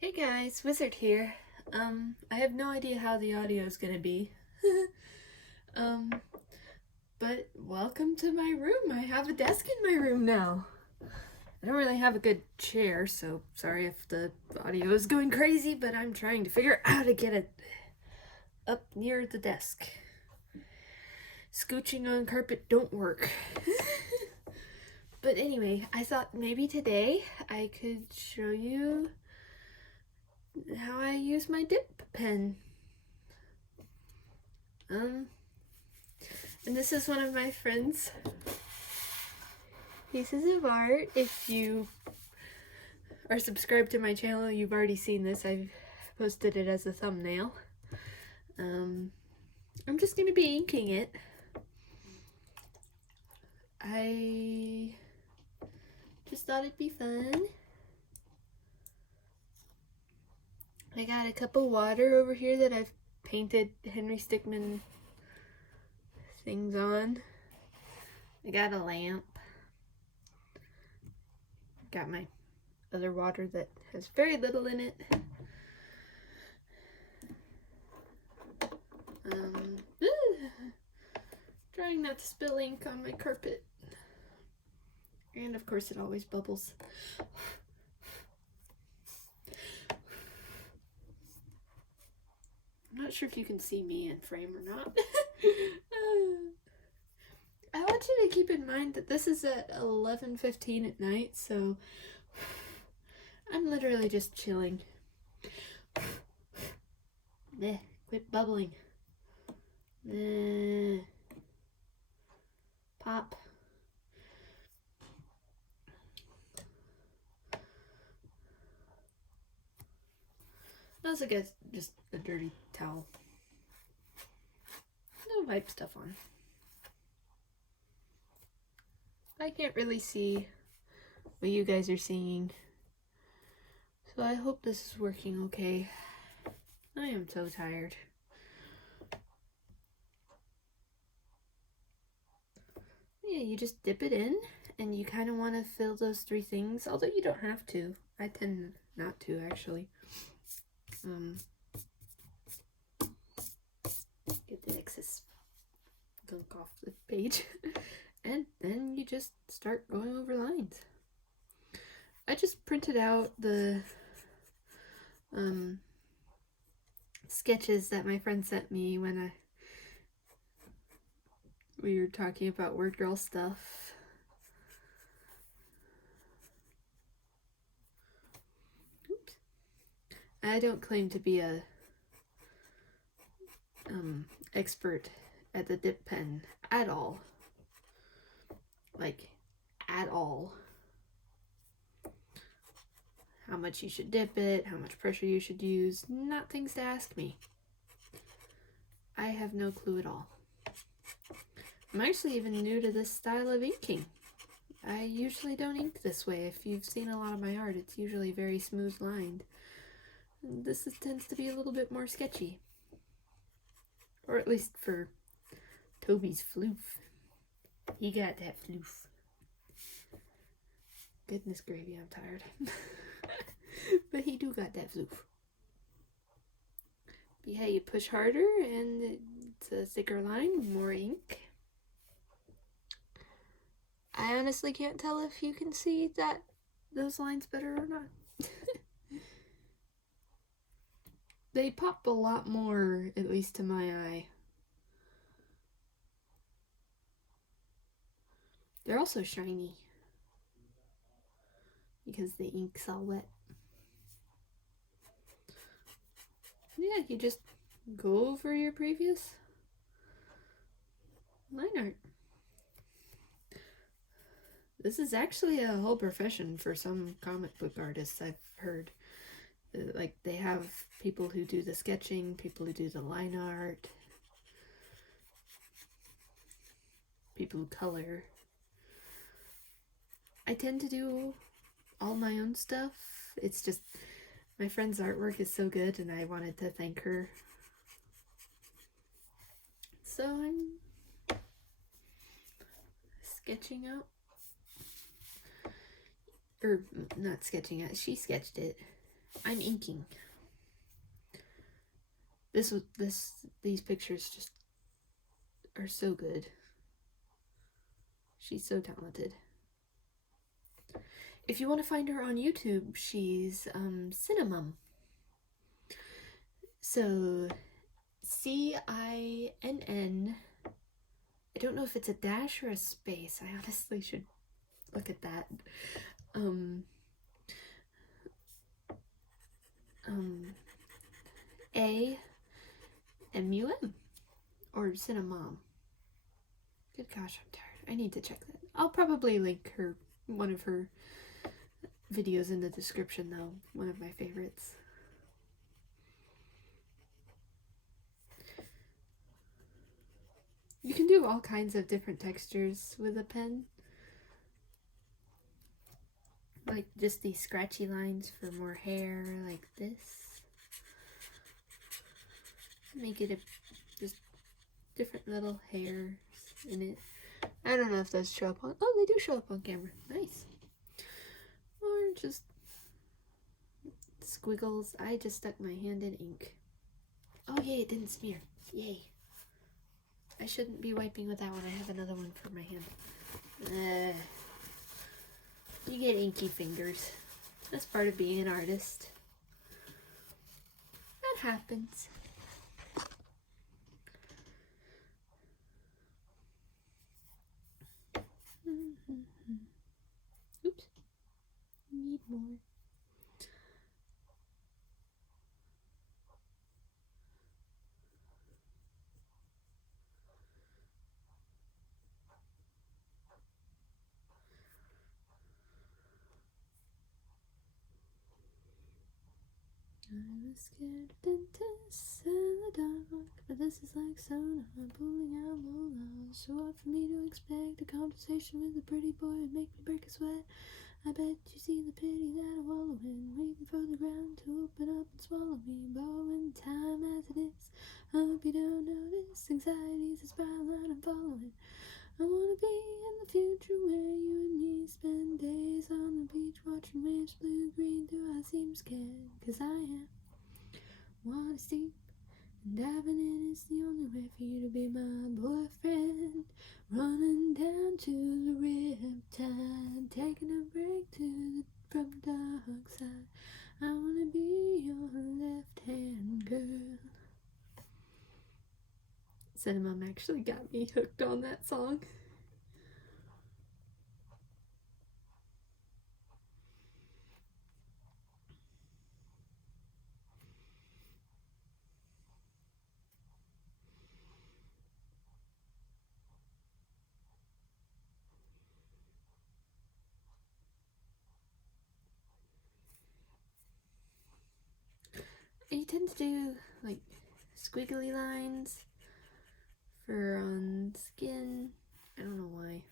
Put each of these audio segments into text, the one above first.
Hey guys, Wizard here. I have no idea how the audio is gonna be. um, but welcome to my room. I have a desk in my room now. I don't really have a good chair, so sorry if the audio is going crazy, but I'm trying to figure out how to get it up near the desk. Scooching on carpet don't work. But anyway, I thought maybe today I could show you how I use my dip pen. And this is one of my friends' pieces of art. If you are subscribed to my channel, you've already seen this. I've posted it as a thumbnail. I'm just gonna be inking it. I just thought it'd be fun. I got a cup of water over here that I've painted Henry Stickmin things on. I got a lamp. Got my other water that has very little in it. Trying not to spill ink on my carpet. And of course it always bubbles. I'm not sure if you can see me in frame or not. I want you to keep in mind that this is at 11:15 at night, so I'm literally just chilling. Quit bubbling. Pop. I also get just a dirty towel. No wipe stuff on. I can't really see what you guys are seeing, so I hope this is working okay. I am so tired. Yeah, you just dip it in, and you kind of want to fill those three things, although you don't have to. I tend not to, actually. Get the excess gunk off the page. And then you just start going over lines. I just printed out the sketches that my friend sent me when we were talking about word girl stuff. Oops. I don't claim to be a expert at the dip pen at all. Like, at all. How much you should dip it, how much pressure you should use, not things to ask me. I have no clue at all. I'm actually even new to this style of inking. I usually don't ink this way. If you've seen a lot of my art, it's usually very smooth lined. This tends to be a little bit more sketchy. Or at least for Toby's floof. He got that floof. Goodness gravy, I'm tired. But he do got that floof. But yeah, you push harder and it's a thicker line, more ink. I honestly can't tell if you can see those lines better or not. They pop a lot more, at least to my eye. They're also shiny because the ink's all wet. Yeah, you just go over your previous line art. This is actually a whole profession for some comic book artists, I've heard. Like, they have people who do the sketching, people who do the line art, people who color. I tend to do all my own stuff. It's just my friend's artwork is so good and I wanted to thank her. So I'm sketching out. Or not sketching out, she sketched it. I'm inking. These pictures just are so good. She's so talented. If you want to find her on YouTube, she's Cinnamon. So Cinn. I don't know if it's a dash or a space. I honestly should look at that. A-M-U-M or Cinnamon. Good gosh, I'm tired. I need to check that. I'll probably link one of her videos in the description though. One of my favorites. You can do all kinds of different textures with a pen. Like just these scratchy lines for more hair, like this. Make it just different little hairs in it. I don't know if those show up on... Oh, they do show up on camera. Nice. Or just squiggles. I just stuck my hand in ink. Oh, yay, it didn't smear. Yay. I shouldn't be wiping with that one. I have another one for my hand. You get inky fingers. That's part of being an artist. That happens. Oops. Need more. I was scared of dentists in the dark, but this is like sonar, pulling out molars. So hard for me to expect a conversation with a pretty boy would make me break a sweat. I bet you see the pity that I wallow in, waiting for the ground to open up and swallow me, borrowing time as it is. I hope you don't notice, anxiety's a spiral that I'm following. I wanna be in the future where you and me spend days on the beach watching waves blue-green. Do I seem scared? 'Cause I am. Water's deep and diving in is the only way for you to be my boyfriend. Running down to the riptide, taking a break from the dark side. I wanna be your left-hand girl. Cinnamon actually got me hooked on that song. You tend to do like squiggly lines for on skin. I don't know why.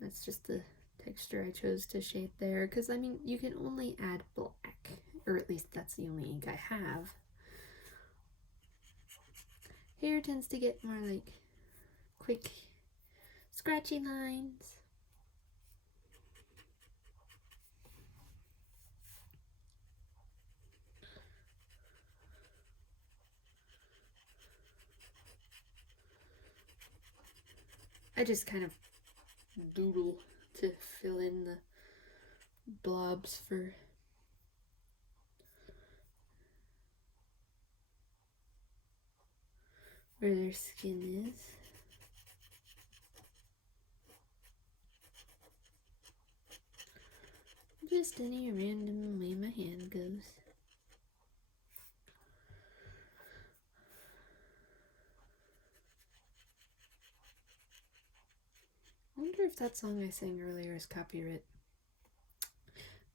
That's just the texture I chose to shape there, because I mean you can only add black, or at least that's the only ink I have. Hair tends to get more like quick scratchy lines. I just kind of doodle to fill in the blobs for where their skin is. Just any random way my hand goes. I wonder if that song I sang earlier is copyright.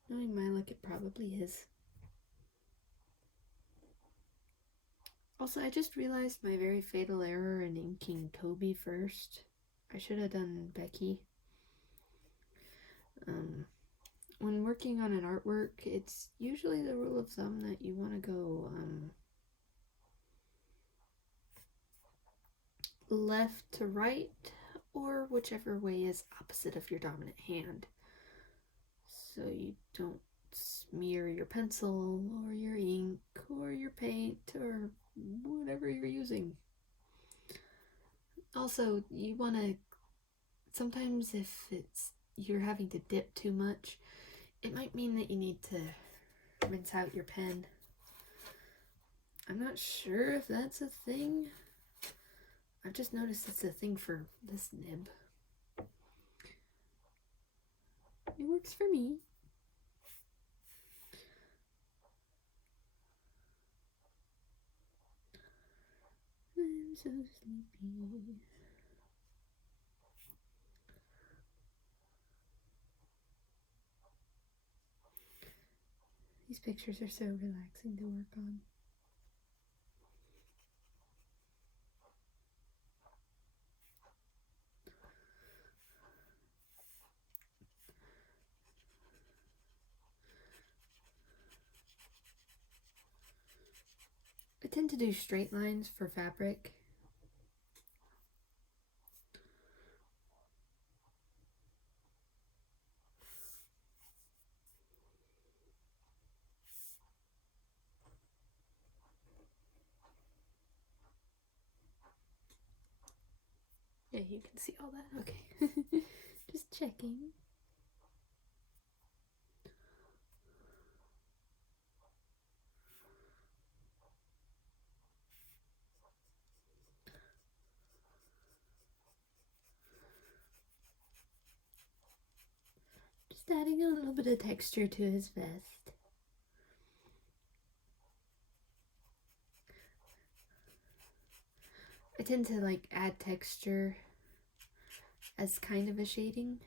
Knowing my luck, it probably is. Also, I just realized my very fatal error in inking Toby first. I should have done Becky. When working on an artwork, it's usually the rule of thumb that you want to go left to right, or whichever way is opposite of your dominant hand, so you don't smear your pencil or your ink or your paint or whatever you're using. Also, you want to, sometimes if you're having to dip too much, it might mean that you need to rinse out your pen. I'm not sure if that's a thing. I've just noticed it's a thing for this nib. It works for me. I'm so sleepy. These pictures are so relaxing to work on. I tend to do straight lines for fabric. Yeah, you can see all that. Okay. Just checking. Just adding a little bit of texture to his vest. I tend to like add texture as kind of a shading.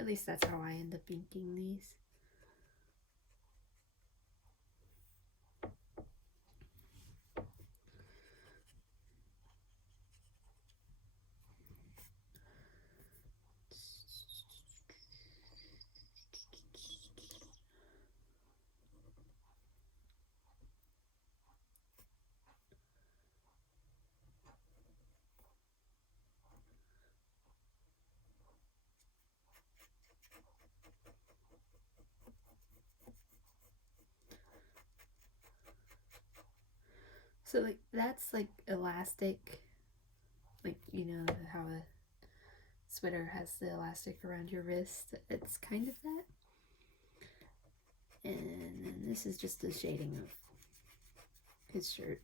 At least that's how I end up inking these. So like that's like elastic, like you know how a sweater has the elastic around your wrist. It's kind of that. And then this is just a shading of his shirt.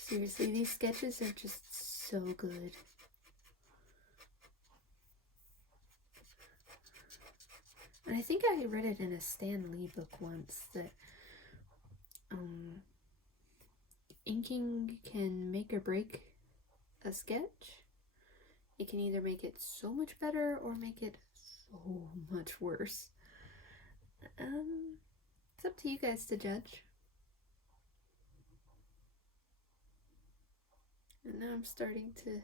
Seriously, these sketches are just so good. And I think I read it in a Stan Lee book once that inking can make or break a sketch. It can either make it so much better or make it so much worse. It's up to you guys to judge. And now I'm starting to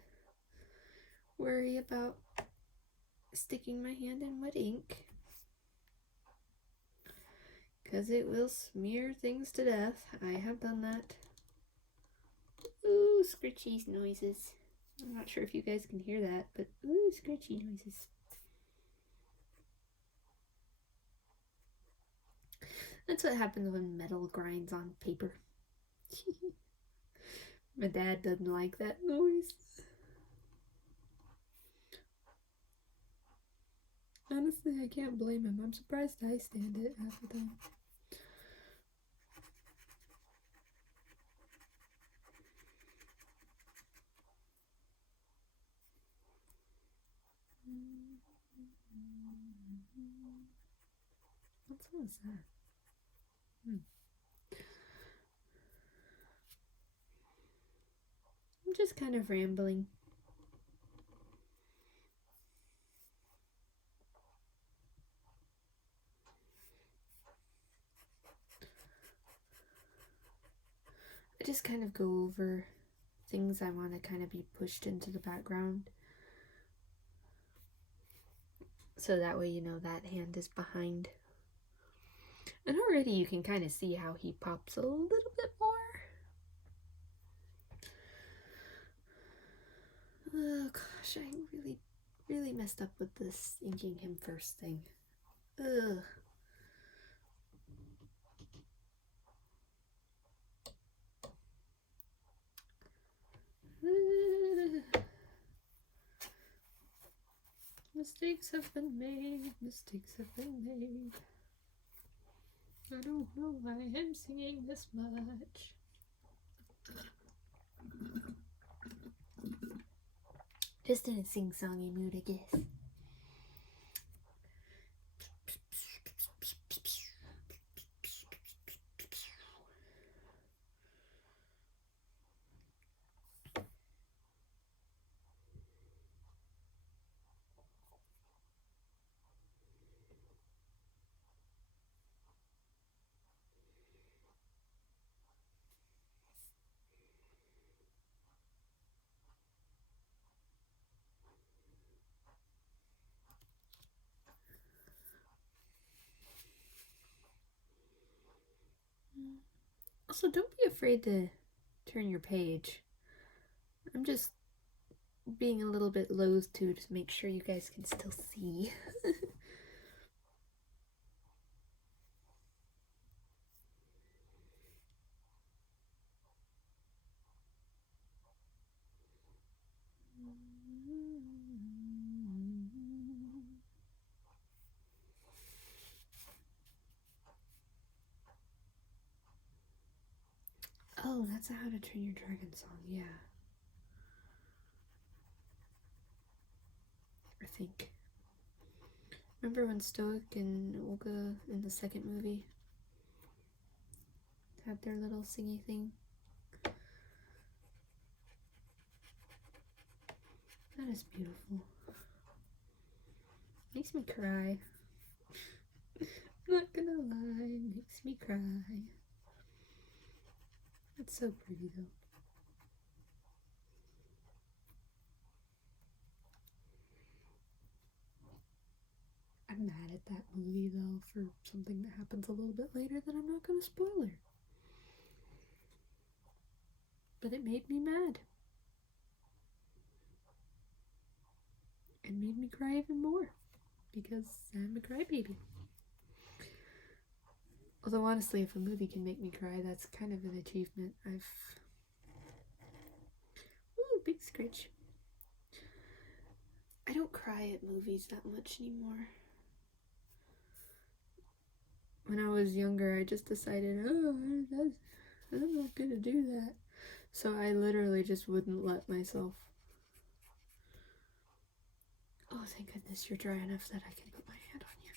worry about sticking my hand in wet ink, because it will smear things to death. I have done that. Ooh, scritchy noises. I'm not sure if you guys can hear that, but ooh, scritchy noises. That's what happens when metal grinds on paper. My dad doesn't like that noise. Honestly, I can't blame him. I'm surprised I stand it half the time. What song is that? I'm just kind of rambling. I just kind of go over things I want to kind of be pushed into the background. So that way you know that hand is behind. And already you can kind of see how he pops a little bit more. Oh gosh, I really messed up with this inking him first thing. Ugh. Mistakes have been made. Mistakes have been made. I don't know why I'm singing this much. Just in a sing-songy mood, I guess. Also, don't be afraid to turn your page. I'm just being a little bit loath to make sure you guys can still see. Oh, that's How to Train Your Dragon song, yeah. I think. Remember when Stoic and Olga in the second movie had their little singy thing? That is beautiful. Makes me cry. Not gonna lie, makes me cry. It's so pretty though. I'm mad at that movie though for something that happens a little bit later that I'm not gonna spoil her. But it made me mad. It made me cry even more because I'm a crybaby. Although honestly, if a movie can make me cry, that's kind of an achievement. Ooh, big scritch. I don't cry at movies that much anymore. When I was younger, I just decided, I'm not gonna do that. So I literally just wouldn't let myself. Oh, thank goodness you're dry enough that I can put my hand on you.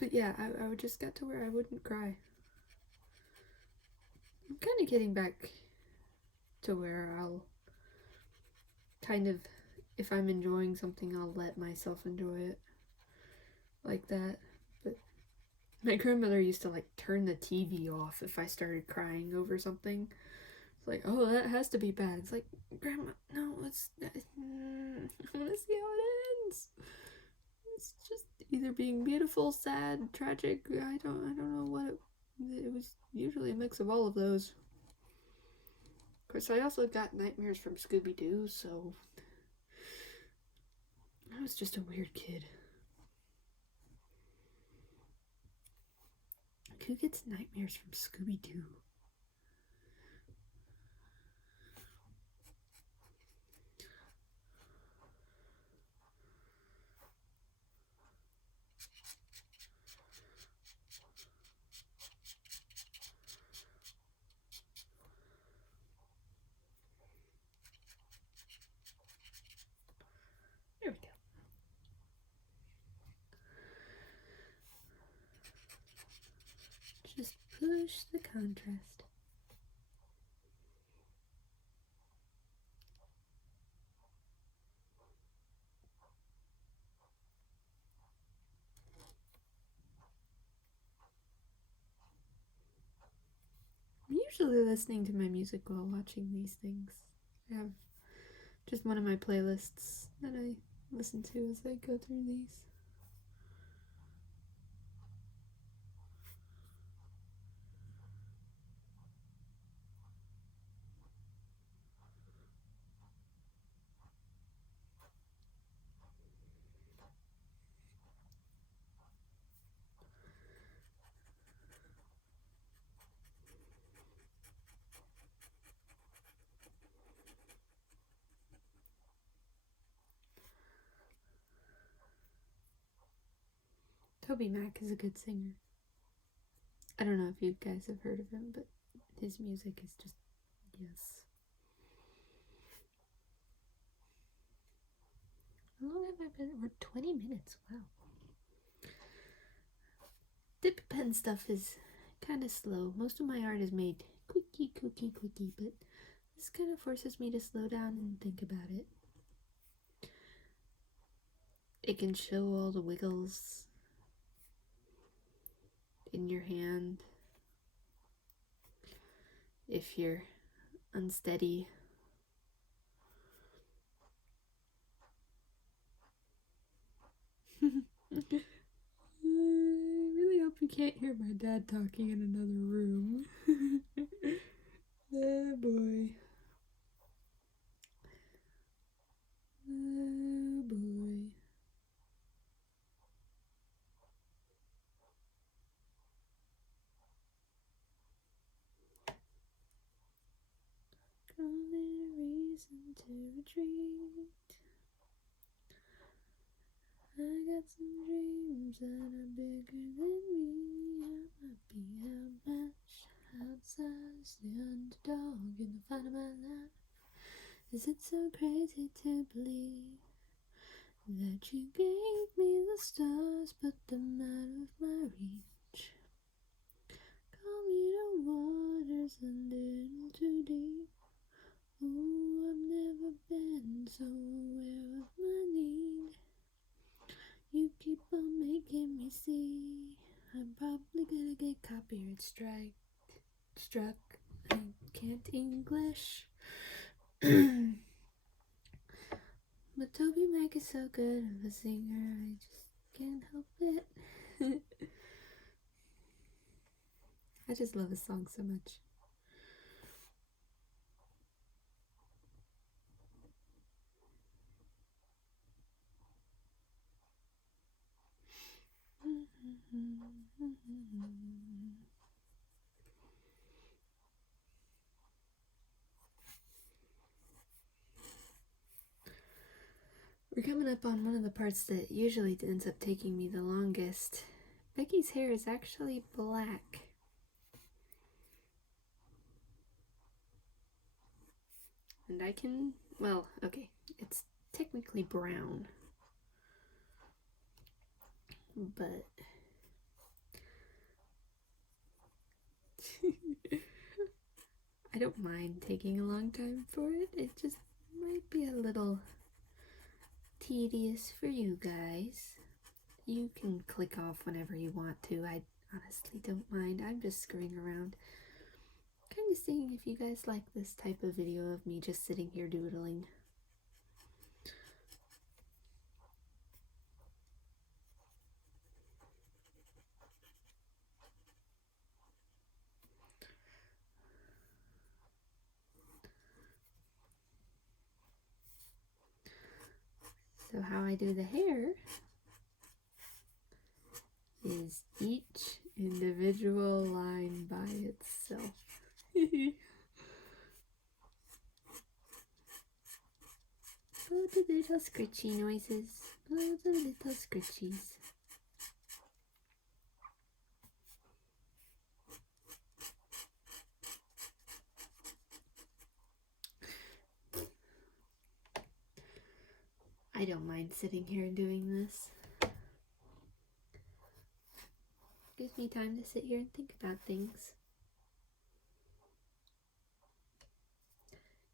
But yeah, I would just get to where I wouldn't cry. I'm kind of getting back to where I'll kind of, if I'm enjoying something, I'll let myself enjoy it like that. But my grandmother used to like turn the TV off if I started crying over something. It's like, oh, that has to be bad. It's like, Grandma, no, I want to see how it ends. It's just either being beautiful, sad, tragic. I don't know what it was. Usually a mix of all of those. Of course, I also got nightmares from Scooby-Doo, so I was just a weird kid. Like, who gets nightmares from Scooby-Doo? There we go. Just push the contrast. usually listening to my music while watching these things. I have just one of my playlists that I listen to as I go through these. Toby Mac is a good singer. I don't know if you guys have heard of him, but his music is just, yes. How long have I been? We're 20 minutes, wow. Dip pen stuff is kind of slow. Most of my art is made quickie, but this kind of forces me to slow down and think about it. It can show all the wiggles in your hand if you're unsteady. I really hope you can't hear my dad talking in another room. Oh boy. Oh boy. Call it a reason to retreat. I got some dreams that are bigger than me. I might be outsized, the underdog in the fight of my life. Is it so crazy to believe that you gave me the stars, but them out of my reach? Call me the waters a little too deep. Oh, I've never been so aware of my need. You keep on making me see I'm probably gonna get copyright struck. I can't English. But Toby Mac is so good of a singer, I just can't help it. I just love his song so much. We're coming up on one of the parts that usually ends up taking me the longest. Becky's hair is actually black. And I can, well, okay, it's technically brown. But I don't mind taking a long time for it. It just might be a little tedious for you guys. You can click off whenever you want to. I honestly don't mind. I'm just screwing around. Kind of seeing if you guys like this type of video of me just sitting here doodling. So how I do the hair is each individual line by itself. Oh, the little scritchy noises. Oh, the little scritchies. I don't mind sitting here and doing this. Gives me time to sit here and think about things.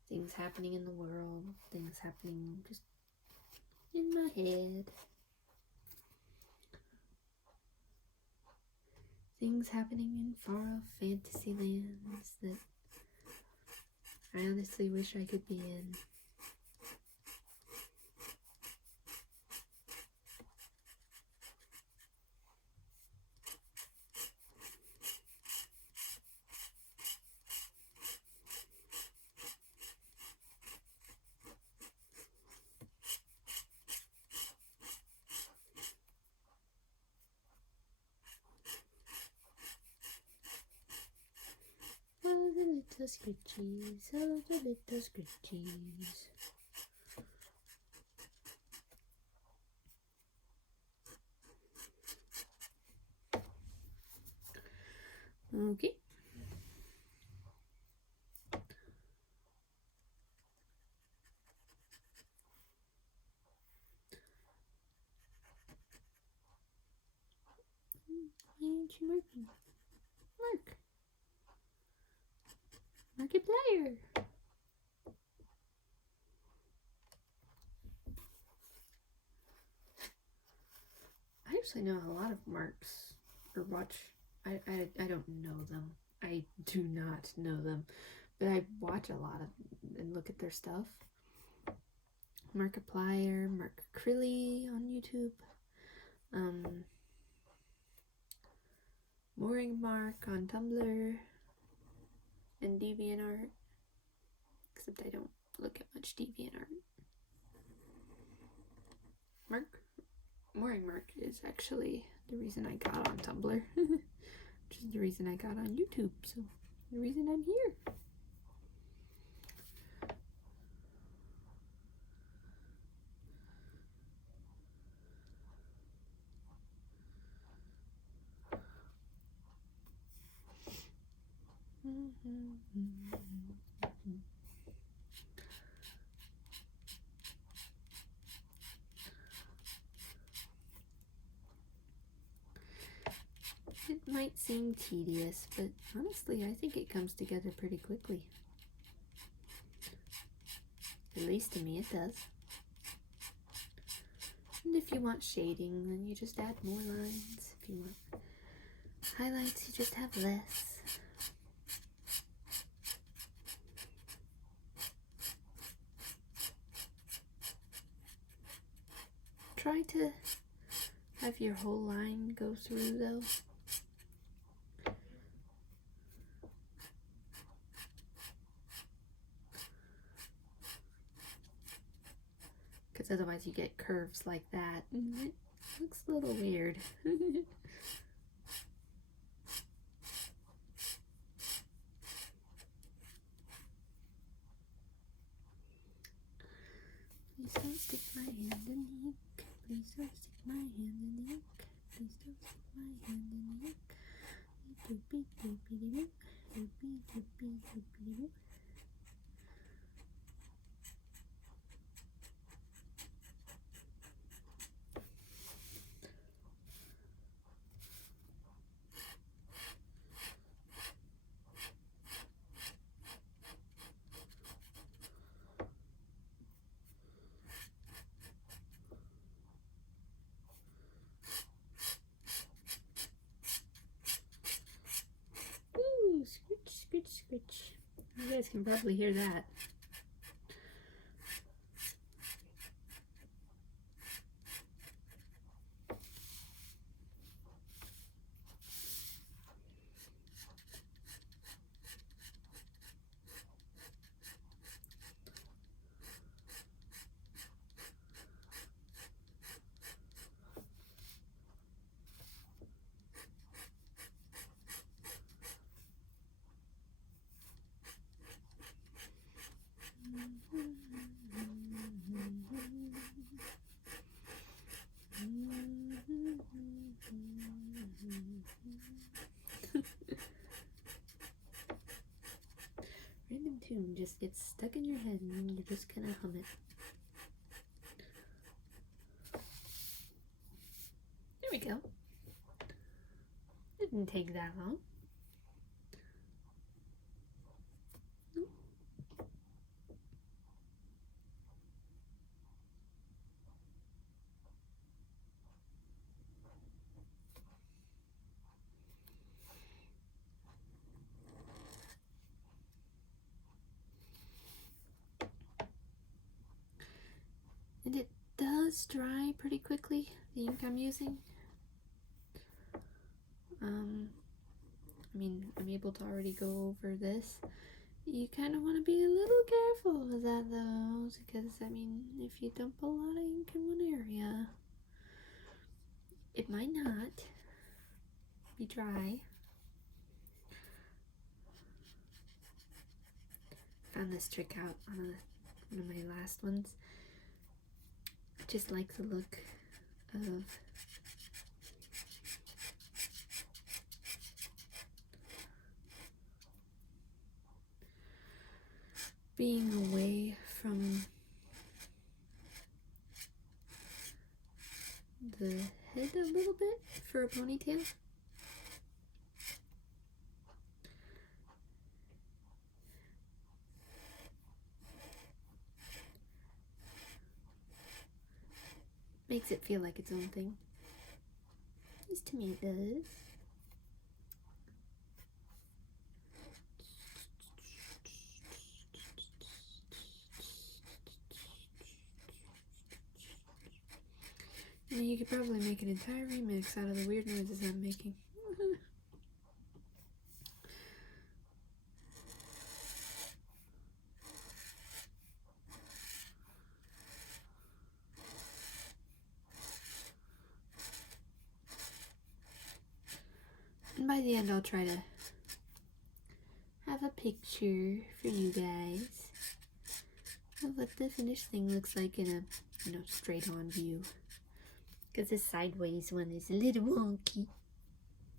Things happening in the world, things happening just in my head. Things happening in far-off fantasy lands that I honestly wish I could be in. Oh, the little scritchies, oh, the little scritchies. Okay. Why aren't you marking? Mark. Markiplier. I actually know a lot of marks, or watch. I don't know them. I do not know them, but I watch a lot of and look at their stuff. Markiplier, Mark Crilly on YouTube. Mooring Mark on Tumblr and DeviantArt. Except I don't look at much DeviantArt. Mooring Mark is actually the reason I got on Tumblr. Which is the reason I got on YouTube. So the reason I'm here. It might seem tedious, but honestly, I think it comes together pretty quickly. At least to me it does. And if you want shading, then you just add more lines. If you want highlights, you just have less. Try to have your whole line go through though. Because otherwise you get curves like that and it looks a little weird. Please don't stick my hand in the ink. Please don't stick my hand in the ink. Please don't stick my hand in the ink. Doopy doopy doo. Doopy doopy doopy doo. Ooh, scritch, scritch, scritch. You guys can probably hear that. Random tune just gets stuck in your head and you're just gonna hum it. There we go. Didn't take that long. does dry pretty quickly, the ink I'm using. I mean, I'm able to already go over this. You kind of want to be a little careful with that though, because I mean, if you dump a lot of ink in one area, it might not be dry. Found this trick out on one of my last ones. I just like the look of being away from the head a little bit for a ponytail. Makes it feel like its own thing. At least to me it does. And you could probably make an entire remix out of the weird noises I'm making. And by the end I'll try to have a picture for you guys of what the finished thing looks like in a, straight on view. Because this sideways one is a little wonky.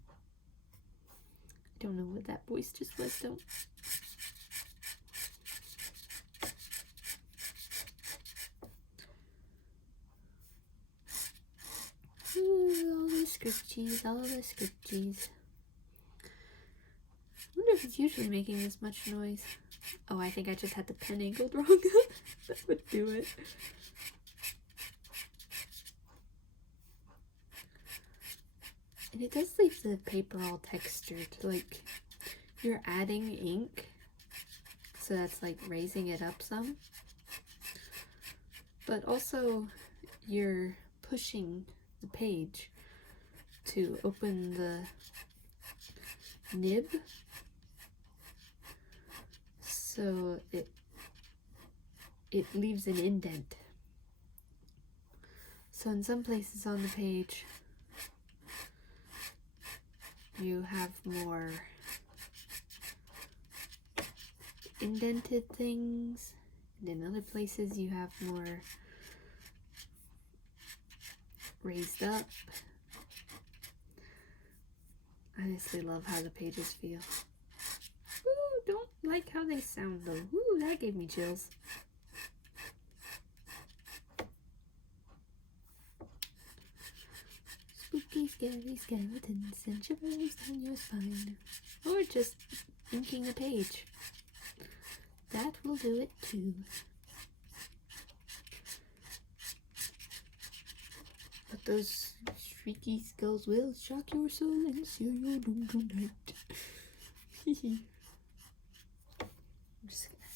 I don't know what that voice just was, though. Ooh, all the scritchies, all the scritchies. I wonder if it's usually making this much noise. Oh, I think I just had the pen angled wrong. That would do it. And it does leave the paper all textured, like you're adding ink, so that's like raising it up some, but also you're pushing the page to open the nib, so it leaves an indent. So in some places on the page you have more indented things, and in other places you have more raised up. I honestly love how the pages feel. Ooh, don't like how they sound though. Ooh, that gave me chills. Spooky, scary skeletons and shivers down your spine. Or just inking a page. That will do it too. But those shrieky skulls will shock your soul and seal your doom tonight. I'm just gonna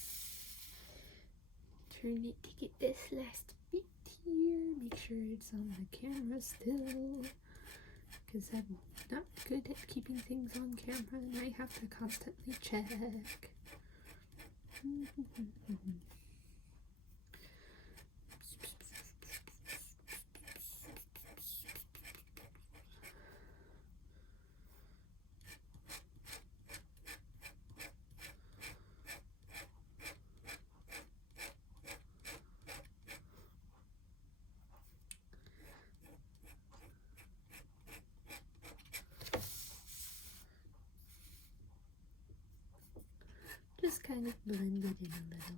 turn it to get this last bit here. Make sure it's on the camera still, because I'm not good at keeping things on camera and I have to constantly check. Just kind of blend it in a little,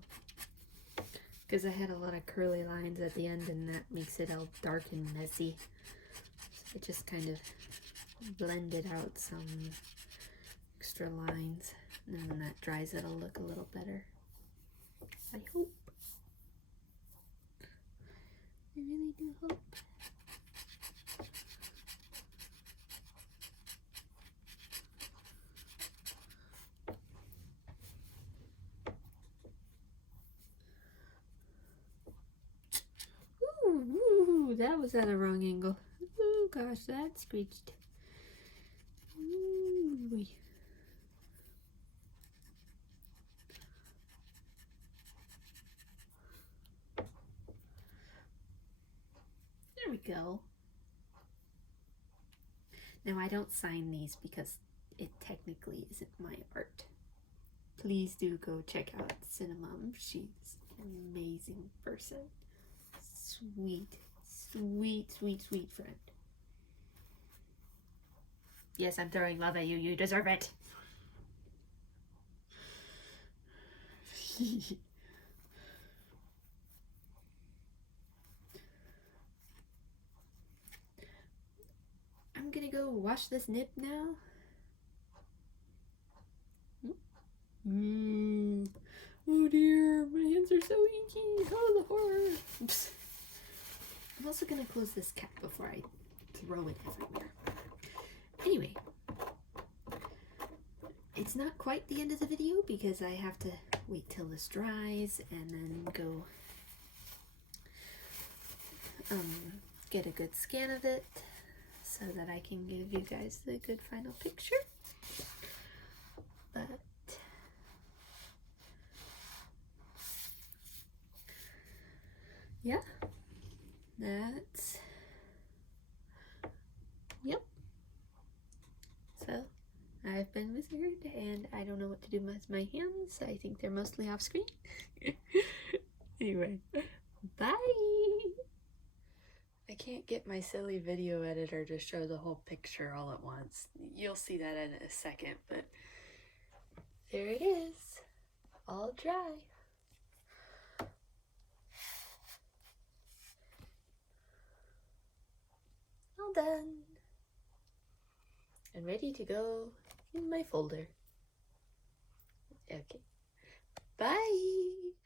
because I had a lot of curly lines at the end and that makes it all dark and messy, so I just kind of blended out some extra lines, and then when that dries it'll look a little better, I hope. I really do hope. that was at a wrong angle. Oh gosh, that screeched. Ooh. There we go. Now I don't sign these because it technically isn't my art. Please do go check out Cinn. She's an amazing person. Sweet, sweet, sweet, sweet friend. Yes, I'm throwing love at you. You deserve it. I'm gonna go wash this nip now. Oh dear, my hands are so inky. Oh, the horror. Oops. I'm also gonna close this cap before I throw it everywhere. Anyway, it's not quite the end of the video because I have to wait till this dries and then go get a good scan of it so that I can give you guys the good final picture. But yeah, that's, yep. So I've been wizard and I don't know what to do with my hands. I think they're mostly off screen. Anyway, bye. I can't get my silly video editor to show the whole picture all at once. You'll see that in a second, but there it is, all dry. All done. And ready to go in my folder. Okay, bye.